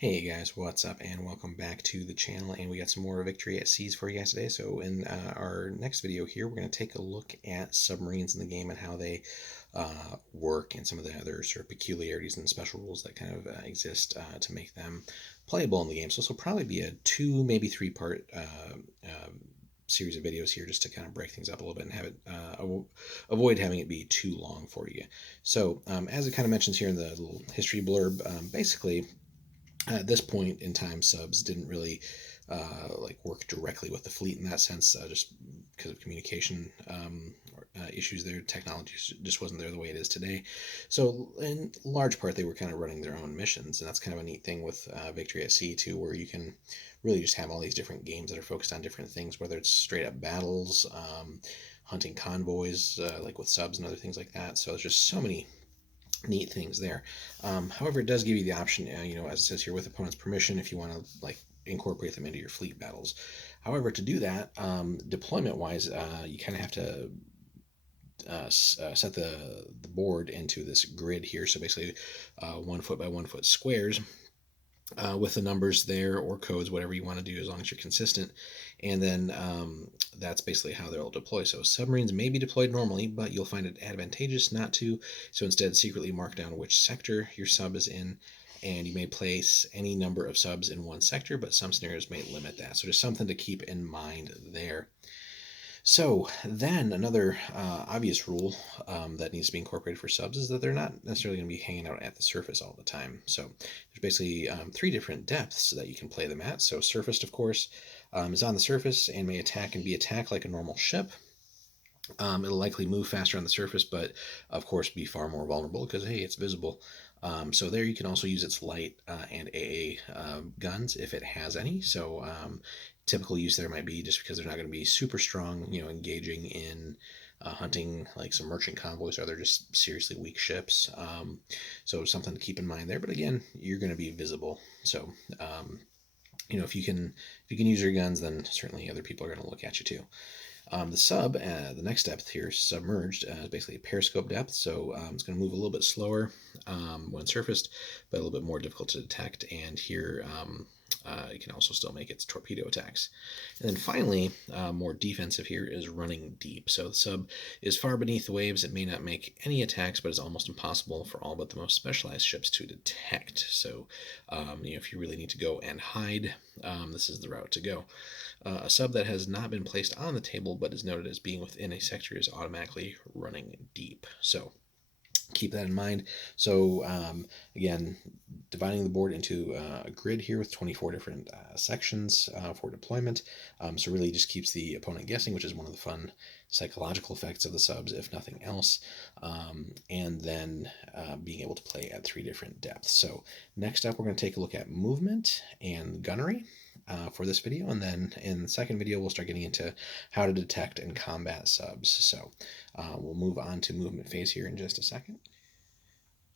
Hey guys, what's up, and welcome back to the channel. And we got some more Victory at Seas for you guys today. So in our next video here, we're going to take a look at submarines in the game and how they work, and some of the other sort of peculiarities and special rules that kind of exist to make them playable in the game. So this will probably be a 2, maybe 3-part series of videos here, just to kind of break things up a little bit and have it avoid having it be too long for you. So as it kind of mentions here in the little history blurb, basically at this point in time, subs didn't really work directly with the fleet in that sense, just because of communication issues. Their technology just wasn't there the way it is today. So in large part, they were kind of running their own missions, and that's kind of a neat thing with Victory at Sea too, where you can really just have all these different games that are focused on different things, whether it's straight up battles, hunting convoys, like with subs and other things like that. So there's just so many neat things there. However, it does give you the option, as it says here, with opponent's permission, if you want to incorporate them into your fleet battles. However, to do that, deployment-wise, you kind of have to set the board into this grid here. So basically, 1 foot by 1 foot squares. With the numbers there or codes, whatever you want to do, as long as you're consistent. And then that's basically how they'll deploy. So submarines may be deployed normally, but you'll find it advantageous not to. So instead, secretly mark down which sector your sub is in, and you may place any number of subs in one sector, but some scenarios may limit that. So just something to keep in mind there. So then another obvious rule that needs to be incorporated for subs is that they're not necessarily going to be hanging out at the surface all the time. So there's basically 3 different depths that you can play them at. So surfaced, of course, is on the surface and may attack and be attacked like a normal ship. It'll likely move faster on the surface, but of course be far more vulnerable because, hey, it's visible. So there you can also use its light and AA guns if it has any. So typical use there might be just because they're not going to be super strong, engaging in hunting like some merchant convoys, or they're just seriously weak ships. So something to keep in mind there. But again, you're going to be visible. So if you can use your guns, then certainly other people are going to look at you too. The next depth here, submerged, is basically a periscope depth, so it's going to move a little bit slower when surfaced, but a little bit more difficult to detect. And here it can also still make its torpedo attacks. And then finally, more defensive here, is running deep. So the sub is far beneath the waves. It may not make any attacks, but it's almost impossible for all but the most specialized ships to detect. So if you really need to go and hide, this is the route to go. A sub that has not been placed on the table but is noted as being within a sector is automatically running deep. So keep that in mind. So again, dividing the board into a grid here with 24 different sections for deployment. So really just keeps the opponent guessing, which is one of the fun psychological effects of the subs, if nothing else. And then being able to play at 3 different depths. So next up, we're going to take a look at movement and gunnery for this video, and then in the second video we'll start getting into how to detect and combat subs. So we'll move on to movement phase here in just a second.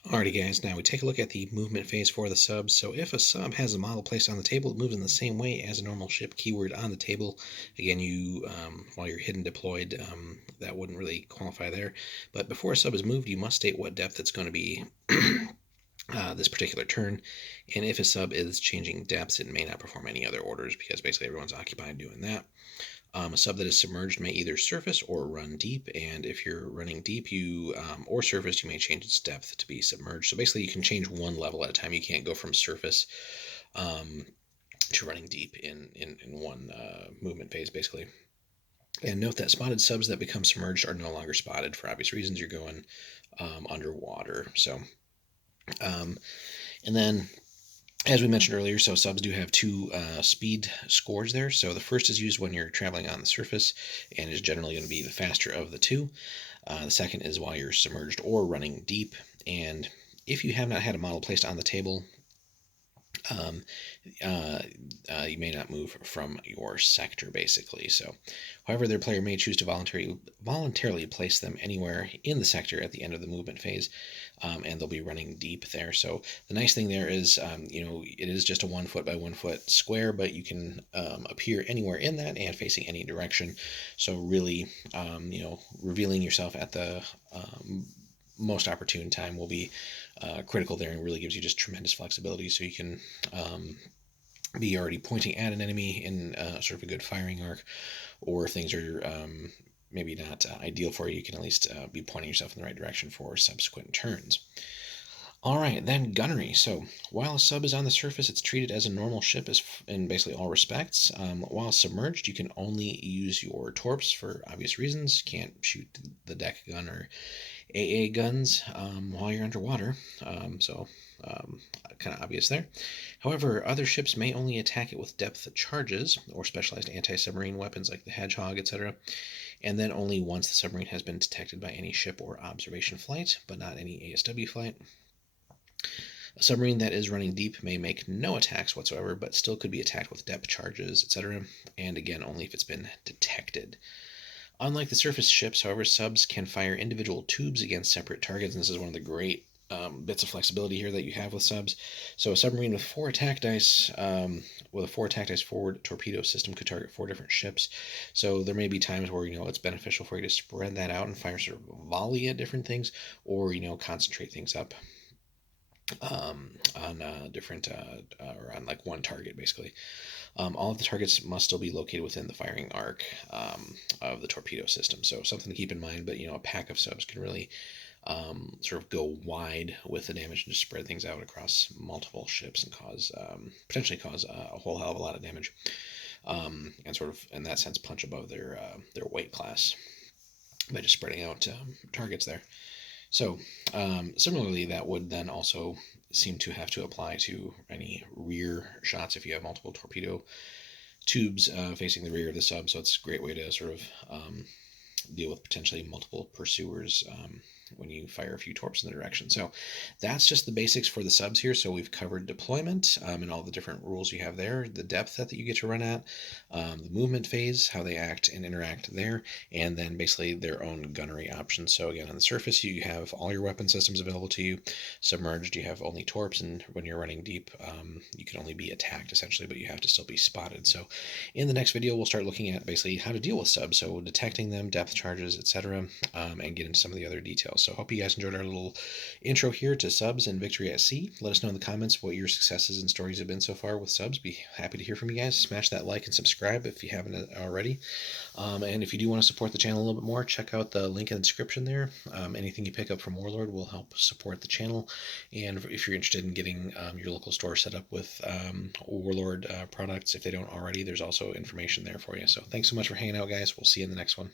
Alrighty guys, now we take a look at the movement phase for the subs. So if a sub has a model placed on the table, it moves in the same way as a normal ship. Keyword on the table. Again, you while you're hidden deployed, that wouldn't really qualify there. But before a sub is moved, you must state what depth it's going to be this particular turn. And if a sub is changing depths, it may not perform any other orders because basically everyone's occupied doing that. A sub that is submerged may either surface or run deep, and if you're running deep or surfaced, you may change its depth to be submerged. So basically you can change one level at a time. You can't go from surface to running deep in one movement phase, basically. And note that spotted subs that become submerged are no longer spotted for obvious reasons. You're going underwater. So and then, as we mentioned earlier, so subs do have 2 speed scores there. So the first is used when you're traveling on the surface and is generally going to be the faster of the 2. The second is while you're submerged or running deep. And if you have not had a model placed on the table, you may not move from your sector, basically. So, however, their player may choose to voluntarily place them anywhere in the sector at the end of the movement phase, and they'll be running deep there. So the nice thing there is, it is just a 1 foot by 1 foot square, but you can appear anywhere in that and facing any direction. So really, revealing yourself at the most opportune time will be critical there, and really gives you just tremendous flexibility. So you can be already pointing at an enemy in sort of a good firing arc, or if things are maybe not ideal for you, you can at least be pointing yourself in the right direction for subsequent turns. All right, then gunnery. So while a sub is on the surface, it's treated as a normal ship in basically all respects. While submerged, you can only use your torps for obvious reasons. You can't shoot the deck gun or AA guns while you're underwater. Kind of obvious there. However, other ships may only attack it with depth charges or specialized anti-submarine weapons like the Hedgehog, etc., and then only once the submarine has been detected by any ship or observation flight, but not any ASW flight. A submarine that is running deep may make no attacks whatsoever, but still could be attacked with depth charges, etc., and again, only if it's been detected. Unlike the surface ships, however, subs can fire individual tubes against separate targets, and this is one of the great bits of flexibility here that you have with subs. So a submarine with 4 attack dice, with a 4 attack dice forward torpedo system could target 4 different ships. So there may be times where it's beneficial for you to spread that out and fire sort of volley at different things, or concentrate things up on different or on like one target basically. All of the targets must still be located within the firing arc of the torpedo system. So something to keep in mind. But a pack of subs can really sort of go wide with the damage and just spread things out across multiple ships and potentially cause a whole hell of a lot of damage. And sort of in that sense punch above their weight class by just spreading out targets there. So similarly, that would then also seem to have to apply to any rear shots if you have multiple torpedo tubes facing the rear of the sub. So it's a great way to sort of deal with potentially multiple pursuers when you fire a few torps in the direction. So that's just the basics for the subs here. So we've covered deployment and all the different rules you have there, the depth that you get to run at, the movement phase, how they act and interact there, and then basically their own gunnery options. So again, on the surface, you have all your weapon systems available to you. Submerged, you have only torps, and when you're running deep, you can only be attacked essentially, but you have to still be spotted. So in the next video, we'll start looking at basically how to deal with subs, so detecting them, depth charges, etc., and get into some of the other details. So I hope you guys enjoyed our little intro here to subs and Victory at Sea. Let us know in the comments what your successes and stories have been so far with subs. Be happy to hear from you guys. Smash that like and subscribe if you haven't already. And if you do want to support the channel a little bit more, check out the link in the description there. Anything you pick up from Warlord will help support the channel. And if you're interested in getting your local store set up with Warlord products, if they don't already, there's also information there for you. So thanks so much for hanging out, guys. We'll see you in the next one.